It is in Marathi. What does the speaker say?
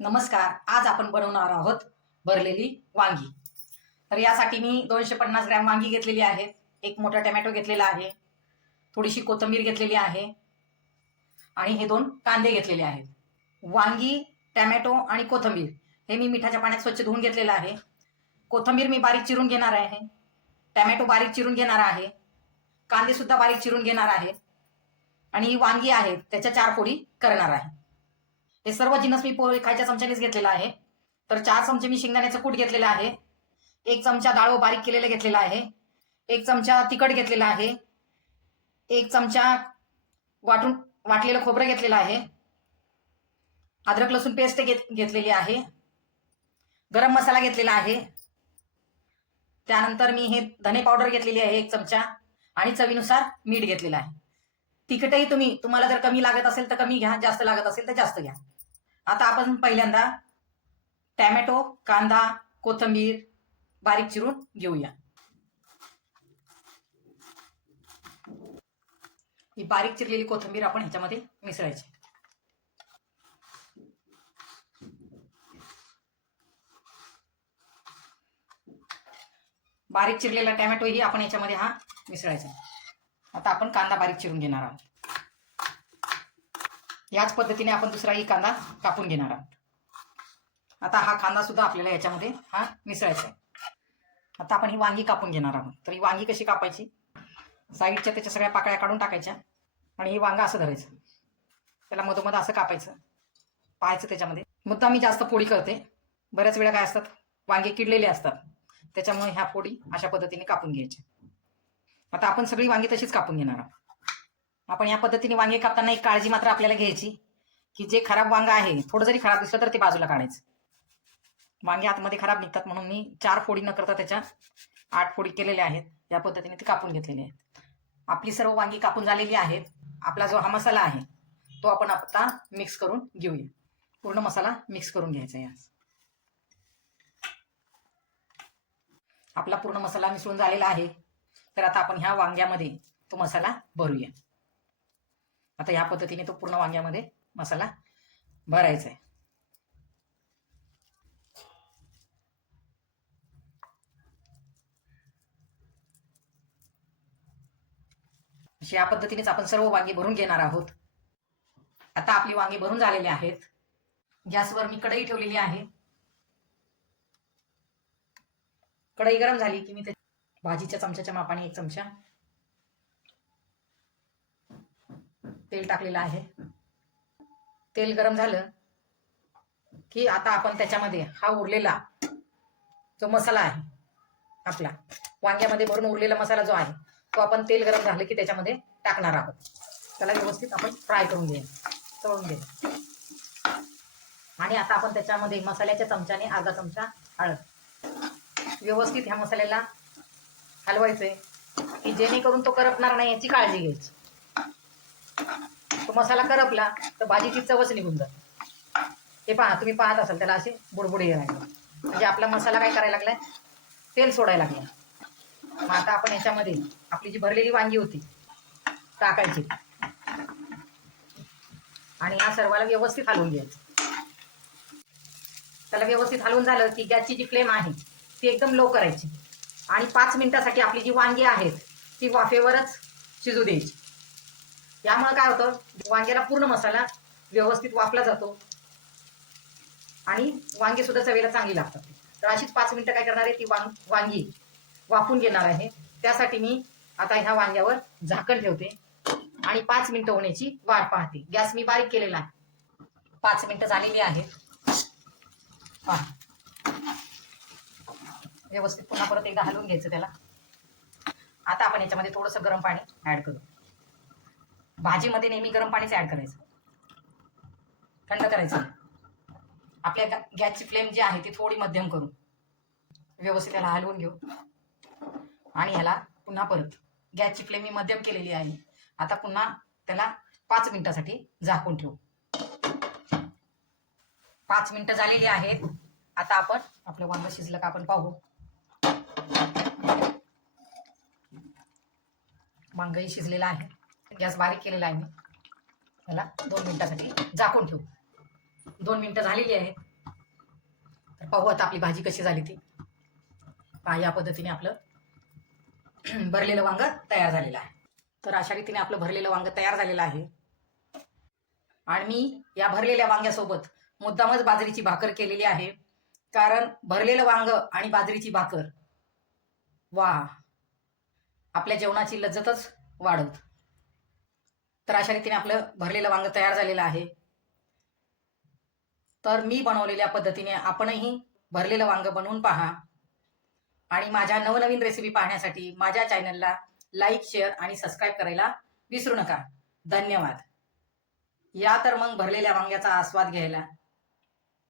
नमस्कार. आज आपण बनवणार आहोत भरलेली वांगी. तर यासाठी मी 250 ग्रॅम वांगी घेतलेली आहे, एक मोठा टोमॅटो घेतलेला आहे, थोडीशी कोथिंबीर घेतलेली आहे आणि हे 2 कांदे घेतलेले आहेत. वांगी, टोमॅटो आणि कोथिंबीर हे मी मिठाच्या पाण्यात स्वच्छ धुवून घेतलेलं आहे. कोथिंबीर मी बारीक चिरून घेणार आहे, टोमॅटो बारीक चिरून घेणार आहे, कांदे सुद्धा बारीक चिरून घेणार आहे आणि ही वांगी आहेत त्याच्या 4 फोडी करणार आहे. हे सर्व जिन्नस मी पोहे खायच्या चमच्यानेच घेतलेला आहे. तर 4 चमचे मी शेंगदाण्याचं कूट घेतलेलं आहे, 1 चमचा डाळ बारीक केलेलं घेतलेला आहे, 1 चमचा तिखट घेतलेला आहे, 1 चमचा वाटलेलं खोबरं घेतलेलं आहे, अद्रक लसूण पेस्ट घेतलेली आहे, गरम मसाला घेतलेला आहे, त्यानंतर मी हे धने पावडर घेतलेली आहे 1 चमचा आणि चवीनुसार मीठ घेतलेलं आहे. तिखटही तुम्हाला जर कमी लागत असेल तर कमी घ्या, जास्त लागत असेल तर जास्त घ्या. आता आपण पहिल्यांदा टोमॅटो, कांदा, कोथिंबीर बारीक चिरून घेऊया. ही बारीक चिरलेली कोथिंबीर आपण ह्याच्यामध्ये मिसळायची. बारीक चिरलेला टोमॅटो ही आपण ह्याच्यामध्ये मिसळायचा. आता आपण कांदा बारीक चिरून घेणार आहोत. याच पद्धतीने आपण दुसराही कांदा कापून घेणार आहोत. आता हा कांदा सुद्धा आपल्याला याच्यामध्ये मिसळायचा आहे. आता आपण ही वांगी कापून घेणार आहोत. तर ही वांगी कशी कापायची, साईडच्या त्याच्या सगळ्या पाकळ्या काढून टाकायच्या आणि ही वांगा असं धरायचं, त्याला मधोमध असं कापायचं, पाहायचं त्याच्यामध्ये. मुद्दा मी जास्त फोडी करते, बऱ्याच वेळा काय असतात वांगे किडलेले असतात, त्याच्यामुळे ह्या फोडी अशा पद्धतीने कापून घ्यायच्या. आता आपण सगळी वांगी तशीच कापून घेणार आहोत. आपण या पद्धतीने वांगे कापताना एक काळजी मात्र आपल्याला घ्यायची की जे खराब वांग आहे, थोडं जरी खराब दिसलं तर ते बाजूला काढायचं. वांगे आतमध्ये खराब निघतात म्हणून मी 4 फोडी न करता त्याच्या 8 फोडी केलेल्या आहेत. या पद्धतीने ते कापून घेतलेले आहेत. आपली सर्व वांगी कापून झालेली आहेत. आपला जो हा मसाला आहे तो आपण आता मिक्स करून घेऊया. पूर्ण मसाला मिक्स करून घ्यायचा आहे. आपला पूर्ण मसाला मिसळून झालेला आहे. तर आता आपण ह्या वांग्यामध्ये तो मसाला भरूया. आता ह्या पद्धतीने तो पूर्ण वांग्यामध्ये मसाला भरायचा आहे. या पद्धतीनेच आपण सर्व वांगी भरून घेणार आहोत. आता आपली वांगी भरून झालेली आहेत. गॅसवर मी कढई ठेवलेली आहे. कढई गरम झाली की मी भाजीच्या चमच्याच्या मापाने 1 चमचा तेल टाकलेलं आहे. तेल गरम झालं की आता आपण त्याच्यामध्ये हा उरलेला जो मसाला आहे, आपला वांग्यामध्ये भरून उरलेला मसाला जो आहे तो आपण तेल गरम झालं की त्याच्यामध्ये टाकणार आहोत. त्याला व्यवस्थित आपण फ्राय करून घ्यायचं, तळून घ्यायचं. आणि आता आपण त्याच्यामध्ये मसाल्याच्या चमच्याने अर्धा चमचा हळद व्यवस्थित ह्या मसाल्याला हलवायचंय की जेणेकरून तो करपणार नाही याची काळजी घ्यायची. तो मसाला करपला तर भाजीची चवच निघून जाते. हे पहा, तुम्ही पाहत असाल त्याला असे बुडबुडे यायला लागले, म्हणजे आपला मसाला काय करायला लागलाय, तेल सोडायला लागलाय. मग आता आपण याच्यामध्ये आपली जी भरलेली वांगी होती टाकायची आणि या सर्वाला व्यवस्थित हलवून घ्यायचं. त्याला व्यवस्थित हलवून झालं की गॅसची जी फ्लेम आहे ती एकदम लो करायची आणि 5 मिनिटासाठी आपली जी वांगी आहेत ती वाफेवरच शिजू द्यायची. यामुळे काय होतं, वांग्याला पूर्ण मसाला व्यवस्थित वाफला जातो आणि वांगी सुद्धा चवीला चांगली लागतात. तर अशीच 5 मिनिटं काय करणार आहे, ती वांगी वाफून घेणार आहे. त्यासाठी मी आता ह्या वांग्यावर झाकण ठेवते आणि 5 मिनिटं होण्याची वाट पाहते. गॅस मी बारीक केलेला आहे. 5 मिनिटं झालेली आहेत. पहा, व्यवस्थित पुन्हा परत एकदा हलवून घ्यायचं त्याला. आता आपण याच्यामध्ये थोडंसं गरम पाणी ऍड करू. भाजीमध्ये नेहमी गरम पाणीच ऍड करायचं, थंड करायचं. आपल्या गॅसची फ्लेम जी आहे ती थोडी मध्यम करून व्यवस्थित त्याला हलवून घेऊ आणि ह्याला पुन्हा परत गॅसची फ्लेम मी मध्यम केलेली आहे. आता पुन्हा त्याला 5 मिनिटासाठी झाकून ठेवू. 5 मिनिटं झालेली आहेत. आता आपण आपलं वांग शिजलं का आपण पाहू. वांगही शिजलेलं आहे. गॅस बारीक केलेला आहे मी. त्याला 2 मिनिटासाठी झाकून ठेवू. 2 मिनिटं झालेली आहेत. पाहू आता आपली भाजी कशी झाली ती. पहा, या पद्धतीने आपलं भरलेलं वांग तयार झालेलं आहे. तर अशा रीतीने आपलं भरलेलं वांग तयार झालेलं आहे. आणि मी या भरलेल्या वांग्यासोबत मुद्दामच बाजरीची भाकर केलेली आहे, कारण भरलेलं वांग आणि बाजरीची भाकर वा, आपल्या जेवणाची लज्जतच वाढवत. तर अशा रीतीने आपलं भरलेलं वांग तयार झालेलं आहे. तर मी बनवलेल्या पद्धतीने आपणही भरलेलं वांग बनवून पहा आणि माझ्या नवनवीन रेसिपी पाहण्यासाठी माझ्या चॅनलला लाईक, शेअर आणि सबस्क्राईब करायला विसरू नका. धन्यवाद. या तर मग भरलेल्या वांग्याचा आस्वाद घ्यायला.